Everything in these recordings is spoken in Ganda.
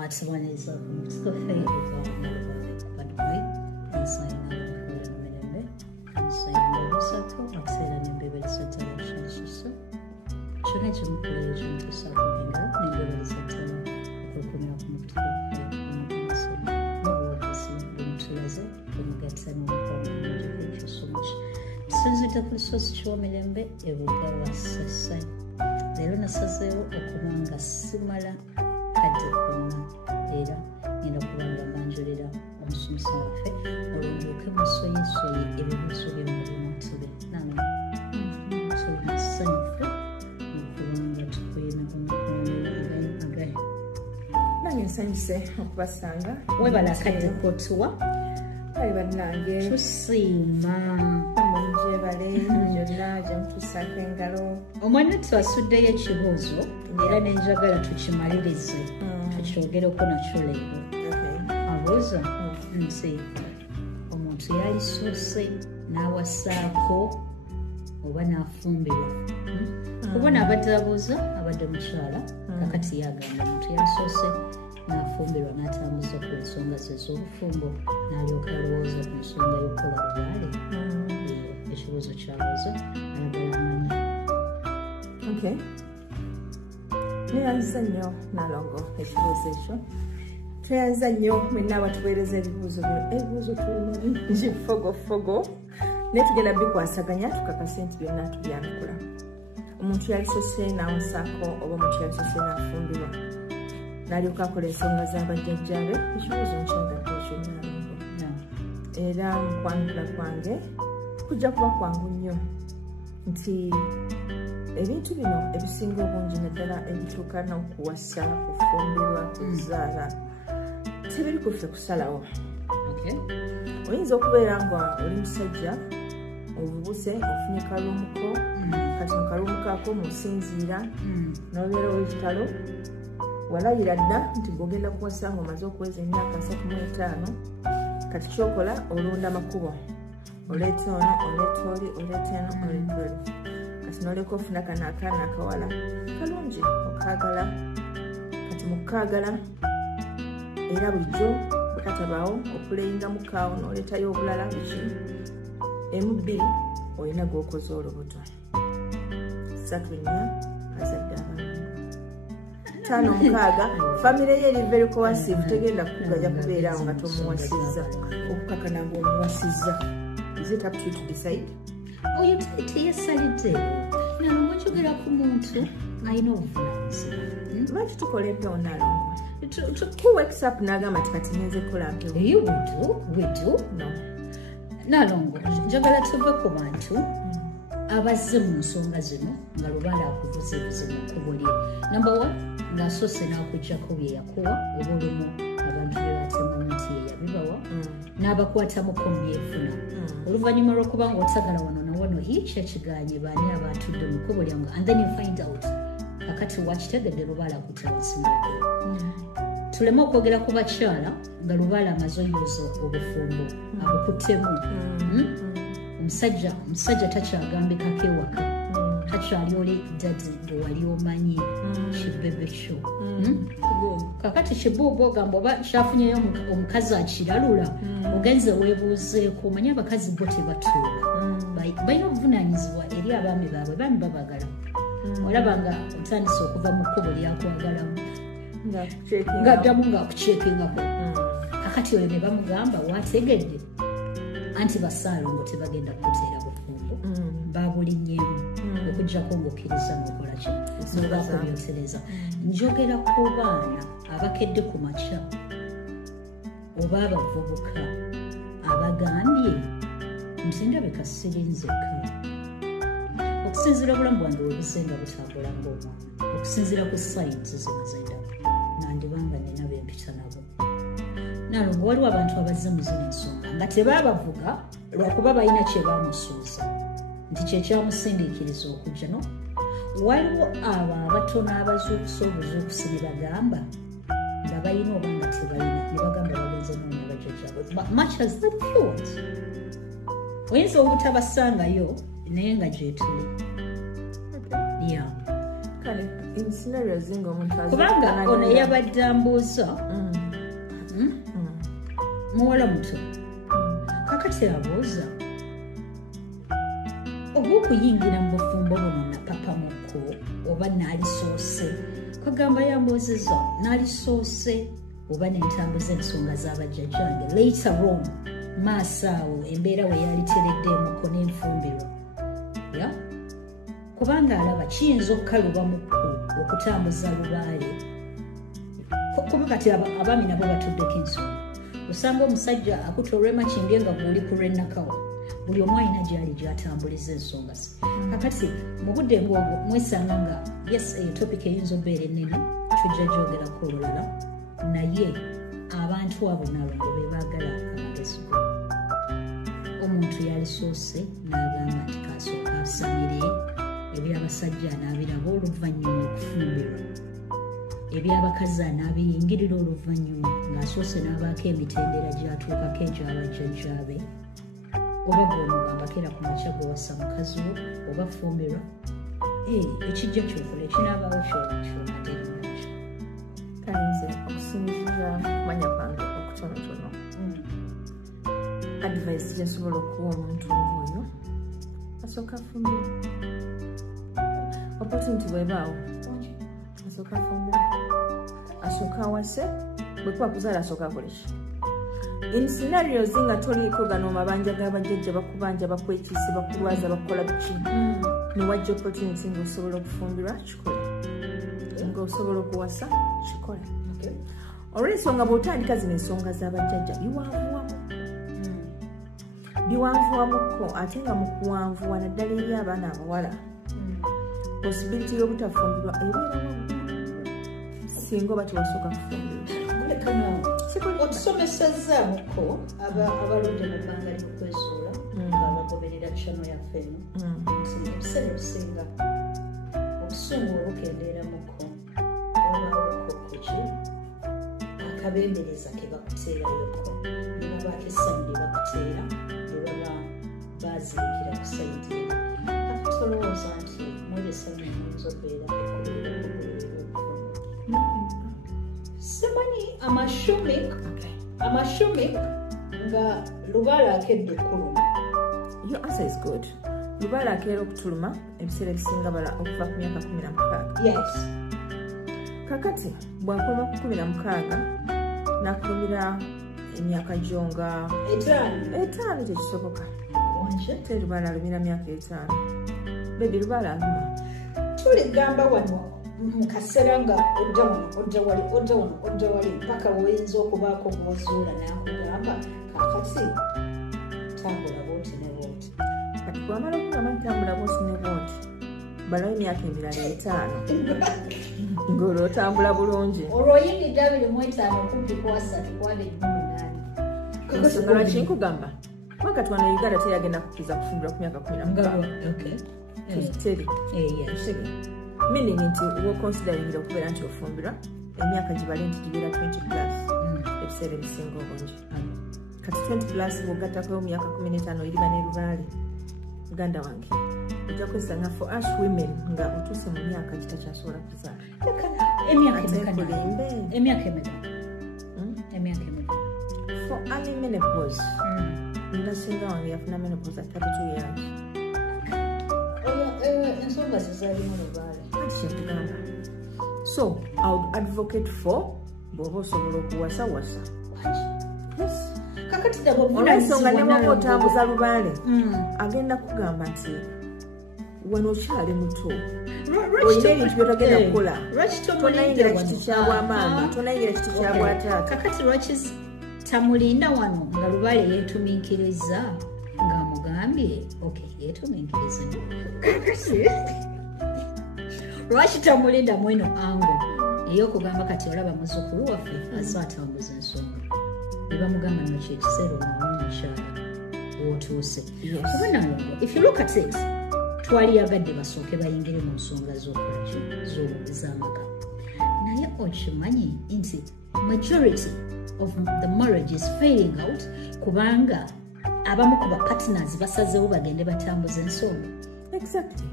What's one is it's the fate but way and sign out for the and sign also what's in the baby situation so shouldn't you pledge to something and baby situation for coming up with thank you so much since it was so milembe ebugawa sasa lero nasazeewo okubanga simala kadde konna era ngenda kubanga banjolera omusomesa waffe olwoke musoyesoye ebibuuzo by'omulimu tube nano tusanyufu okubanga tukuyemagaye nange nsanyuse okubasanga webala kadde kotuwa bali bannange tusiima amunje bale byonna gyemutusako engalo omwana twasuddeyo ekibuuzo era nenjagala tukimalirize tukyogereko nakyo leero abuuza nti omuntu yalisoose n'awasaako oba n'afumbirwa kubona abadde abuuza abadde mukyala kakati yagamba omuntu yalisoose n'afumbirwa n'atambuza ku ensonga ze z'obufumbo n'alyoka alowooza ku nsonga y'okukola lubaale ekibuuzo kyabuuza ayagala amanyi neyanza nnyo nalongo ekibuuzo ekyo tweyanza nnyo mwenna abatuweereza ebibuuzo tulina bingi fogofogo naye tugenda bikwasaganya tukakase nti byonna tubyanukula omuntu yalisose n'awasaako oba omuntu yalisose n'afumbirwa n'alyoka akola ensonga z'abajjajjabe ekibuuzo nkyagalako kyonnalongo era mukwanukula kwange kujja kuba kwangu nnyo nti ebintu bino ebisinga obungi naddala ebituuka n'okuwasa kufumbirwa kuzaala tebiri kuffe kusalawo oyinza okubeera nga oli musajja obubuse ofunye kalumuko kati mu kalumuko ako musinziira n'obeera ow'ekitalo walayira dda nti gogenda kuwasa nga omaze okuweza emyaka 35 kati kyokola olonda amakubo oleeta ono oleeta oli oleeta eno oleeta oli kati noleka ofuna kano akaana akawala kalungi okaagala kati mukaagala era bulijjo bwekatabaawo okuleyinga mukaawo noleetayo obulala biki emu bbiri olina gwokoze olubuto 3 azadde abaana 5 6 famire ye eri very coercive tegenda kuganya kubeeraawo nga tomuwasizza okukakana ng'omuwasizza is it up to you to decide oyo teyesalidde nalongo njogera ku muntu alina obuvunaanyizibwa lwaki tukola empewo nalongo who wakes up n'agamba ti kati ngenze kukola mpewo wedu no nalongo njagala tuve ku bantu abazze mu nsonga zino nga lubaala akuvuza ebizibu kkubo lye number 1 ng'asoose n'akuggyako bye yakuwa oba olumu abantu be batemanyi nti ye yabibawa n'abakwatamuko byefuna oluvannyuma lw'okuba nga otagala wano nawano hiiki ekiganye baani abatudde mu kkubo lyange and then you find out kakati wakitegedde lubaala akutawasimagiro tuleme okwogera ku bakyala nga lubaala amaze oyoza obufumbo abukuttemu omusajja takyagambikako ewaka takyali oli dadi bwe wali omanyi kibebe kyo kakati kibuubu ogamba oba kyafunyeyo omukazi akiralula ogenze weebuuzeeko omanyi abakazi bo tebatuula balina obuvunaanyizibwa eri abaami baabwe baami babagala olaba nga otandise okuva mu kkubo lyakwagalamu ng'addamu ng'akuceekingako kakati oyo ne bamugamba waategedde anti basaalongo tebagenda kuteera bufumbo babulinnyeemu okuggyako ng'okkiriza n'okola ki nobakubyotereza njogera ku baana abakedde ku makya oba abavubuka abagambye nti ndabika sirinzeka okusinziira obulamu bwange webuzenga butambula ng'omwana okusinziira ku sayinsi zino zendaba nandibanga nina bempita nabo nalongo waliwo abantu abazze mu zino ensonga nga tebabavuga lwakuba balina kye bamusuuza nti kyekyamusindiikiriza okujja no waliwo abo abatono abazuukusa obuzuukusi ne bagamba nga balina oba nga tebalina ne bagamba bagenze noonya bajjajjabo much as that fluent oyinza obutabasangayo naye nga gyetuli kale in scenarios zingo omuntu kubanga ono yabadde ambuuza muwala muto kakati abuuza oba okuyingira mu bufumbo buno na papa muko oba naalisoose kwagamba yambuuzizza naalisoose oba nentambuza ensonga z'abajjajjange later on maaso awo embeera we yalitereddeemuko n'enfumbirwa ya kubanga alaba kiyinza okukaluba muku okutambuza lubaale kuba kati abaami nabo batuddeko ensonga osanga omusajja akuta olw'emakinge nga bw'oli ku lw'ennakawa buli omu alina gyali gyatambuliza ensonga ze kakati mu budde mbwobwo mwesanga nga yes eyo topic eyinza obbeera ennene tujja gyogerako olulala naye abantu abo nalongo be baagala amagezi go omuntu yalisoose n'agamba nti kasooka asamire ebyabasajja anaabiraba oluvannyuma okufumbirwa ebyabakazi anaabiyingirira oluvannyuma ng'asoose n'abaako emitendera gyatuukako egy'abajjajjaabe oba gw'omugambako era ku makya gwewassa mukazi wo oba fumbirwa ekijja kyokola ekinaabaawo kyonateranakyo kayinza okusinziira kumanya kwange okutonotono advice gyensobola okuwa omuntu ng'oyo asooka afumbira opportunity bwebaawo asooka afumbira asooka awase bwekuba kuzaala asooka akoleki in scenarios nga toliiko gano mabanja g'abajjajja bakubanja bakwetiise bakulwaza bakukola biki newajja opportunity ng'osobola okufumbirwa kikole ng'osobola okuwasa kikole olw'ensonga bw'otandika zino ensonga z'abajjajja biwanvuwamuko ate nga mu kuwanvuwa naddala eri abaana abawala possibility y'obutafumbirwa ebeera singa oba tewasooka kufumbirwa otusomesezaamuko abalonde mu bbanga ly'okwezuula nga bagoberera chano yaffe eno ebiseera ebisinga obusungu obukendeeramuko obaolokokoki akabembereza ke bakuteerayoko ne babaako essanyu lye bakuteera ne baba baziikira ku sayiti eno akatolowooza nti mweri essanyu emuyinza obeera simanyi amashumi nga lubaala akedde okuluma. Your answer is good. Lubaala akeera okutuluma ebiseera ebisinga bala okuva ku myaka 16. Yes. Kakati bwakuluma ku 16 nakulumira emyaka jonga etaano tekisoboka. Te lubaala alumira myaka 5. Baby lubaala aluma. Tuligamba wano mukasera nga odda wali mpaka woyinza okubaako okubuzuula nakugamba kakati tambula booti ne booti. Kati bwamala okugamba ntambula booti ne booti balawo emyaka emirala 5 ng'olwo otambula bulungi. Olwo oyingidde 25 kumpi ku 3 ku 28. Ensonga lwaki nkugamba wakati wano Uganda teyagenda kukkiriza kufumbirwa ku myaka 16. Teri. Meaning nti uwo considering okubeera nti ofumbirwa emyaka gibale nti gibeera 20 plus ebiseera ebisinga obungi. Kati 20 plus bw'ogattako emyaka 15 eriba ne lubaale muganda wange ojja kwesanga for us women nga otuuse mu myaka gitakyasobola kuzaala. Emyaka emeka for early menopause nga singa wange yafuna menopause at 32 years. Ensonga zizalimu lubaale. So I would advocate for bw'oba osobola okuwasawasa. Yes. Kakati dabo olw'ensonga ne bw'oba otambuza lubaale agenda kugamba nti wano okyali muto olina ebintu by'otagenda kukola tonayingira kiti kyabwamaama tonayingira kiti kyabwataata. Kakati lwaki tamulinda wano nga lubaale yeetumiikiriza ng'amugambye yeetumiikiriza lwaki tamulinda mweno ango ey'okugamba kati olaba muzzukulu waffe azze atambuza ensonga ne bamugamba nno kyekiseera omumu mukyala w'otuuse kuba nalongo if you look at it twali yagadde basooke bayingire mu nsonga z'okolaki z'amaka naye okimanyi nti majority of the marriage is failing out kubanga abamu ku partners basazeewo bagende batambuza ensonga. Exactly.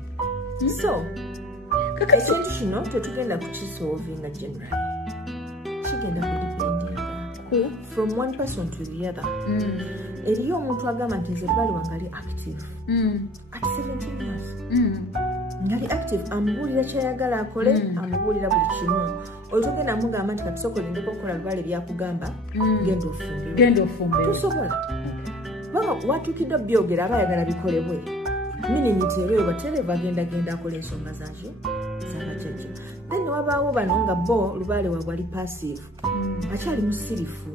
So ekintu kino tetugenda kukisolvinga generally kigenda kudipendinga from one person to the other. Eriyo omuntu agamba nti nze bbali wange ali active at 17 years ngali active, amubuulira kyayagala akole, amubuulira buli kimu. Oyo togenda amugamba nti kati soko lindeko okukola lubale byakugamba genda ofumbirwe. Tusobola watuukiddwa byogera aba ayagala bikolebwe mininiti ebeeyo batereeva agenda akola ensonga zakyo zabajjajja. Then wabaawo bano nga bo lubale waabwe ali passive, akyali musirifu.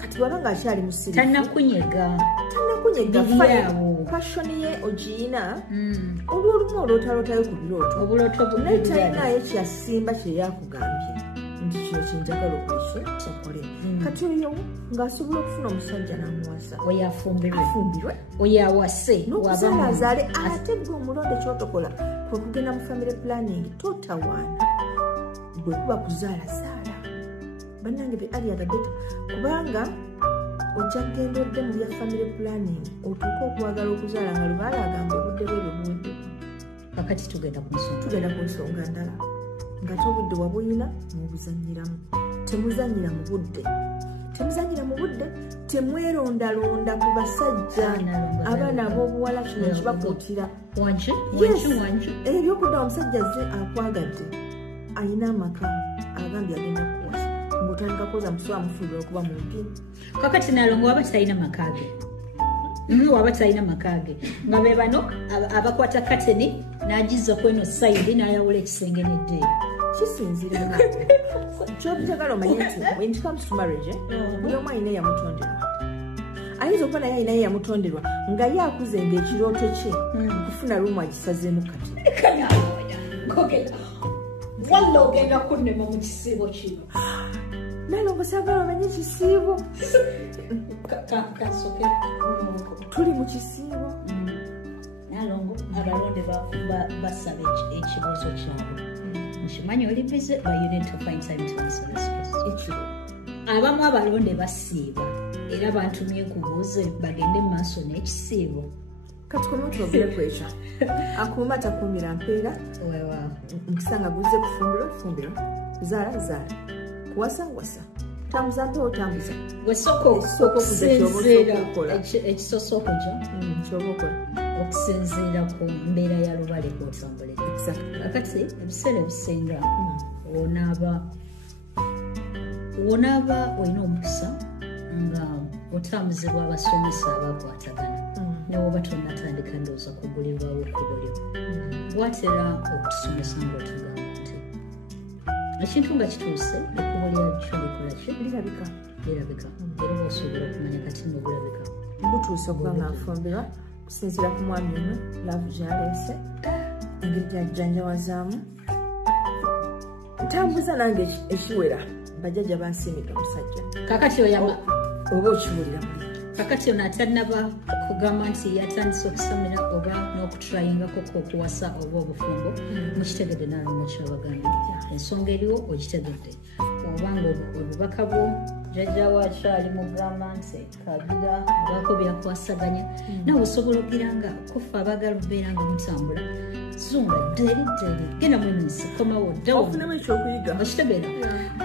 Kati waba nga akyali musirifu tannakunyega passion ye ogiyina olwolumu olwotalootayo ku birooto naye talinayo kyasimba kyeyakugambye nti kino kyenjagala okole. Kati oyo ng'asobola okufuna omusajja n'amuwasa afumbirwe oyo awase n'okuzaala azaale. Ate gwe omulonde kyotokola kwe kugenda mu family planning totawaana, bwe kuba kuzaala zaala bannange the earlier the better, kubanga ojja kugenda odde mu bya family planning otuuka okwagala okuzaala nga lubaala agamba obudde bwe buwedde. Kakati tugenda ku nsonga ndala nga tobudde wabuyina mubuzanyiramu. Temuzanyira mu budde, temwerondalonda ku basajja abaana ab'obuwala. Kino kibakuutira ebyokudda omusajja ze akwagadde ayina amaka agambye agenda kuwasa ng'otandika kuwoza muswa amufuulira okuba mumpi. Kakati Nalongo waba talina makage nga be bano abakwata kateni n'agizza kweno sayidi n'ayawula ekisenge n'eddeeyi. Kisinzira kyobutagala omanye nti when it comes to marriage buli omu ayina eyamutonderwa. Ayinza okuba naye ayina eyamutonderwa nga ye akuzenga ekirooto kye kufuna lumu agisazeemu kati. Walla ogenda kunnema mu kisiibo kino. Nalongo saagala omanye ekisiibo. Kasoke tuli mu kisiibo. Nalongo abalonde basaba ekibuuzo kyabwe. Nkimanyi oli busy but you need to find time to answer this question. Abamu abalonde basiiba era bantumye kubuuze bagende mu maaso n'ekisiibo. Kati koma twogere ku ekyo. Akuuma takuumira mpeera. Nkisanga guzze kufumbirwa zaala kuwasa tambuza mpewo tambuza wesoko okusinziira ekisoso okuja kyoba okola okusinziira ku mbeera ya lubale kwotambulira. Kakati ebiseera ebisinga wonaaba olina omukisa nga otambuzibwa abasomesa abakwatagana newoba tonnatandika ndowooza kugulibwawo okugulibwa. Watera okutusomesa ngaotugamba nti ekintu nga kituuse ekkubo lyakyo lirabika era osobola okumanya kati nobulabika butuuse okuba nga nfumbirwa kusinziira ku mwami ono laavu gyaleese engeri gyajjanjawazaamu. Ntambuza nange ekiwera bajjajja bansiimika omusajja. Kakati oyama oba okiwulira kakati ono atannaba kugamba nti yatandise okusomera oba n'okutrayingako okuwasa oba obufumbo mukitegedde Nalongo kyabagambye. Ensonga eriwo okitegedde obanga obubaka bwo jjajjawo akyali mugamba nti kabira obako byakwasaganya nawe osobola okugira nga kufa abagala okubeera nga mutambula zunga dderi genda mwenisi komawo ofunemu ekyokuyiga okitegeera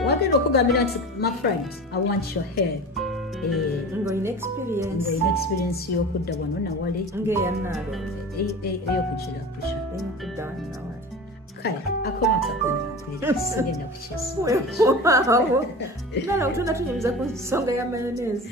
wagenda okugambira nti my friend I want your hair ng'olina experience y'okudda wano nawale ng'eya Nalongo ey'okukira kudda wano nawale kale akomataksigenda kukyesa nala otona tunyumiza ku nsonga ya mayonnaise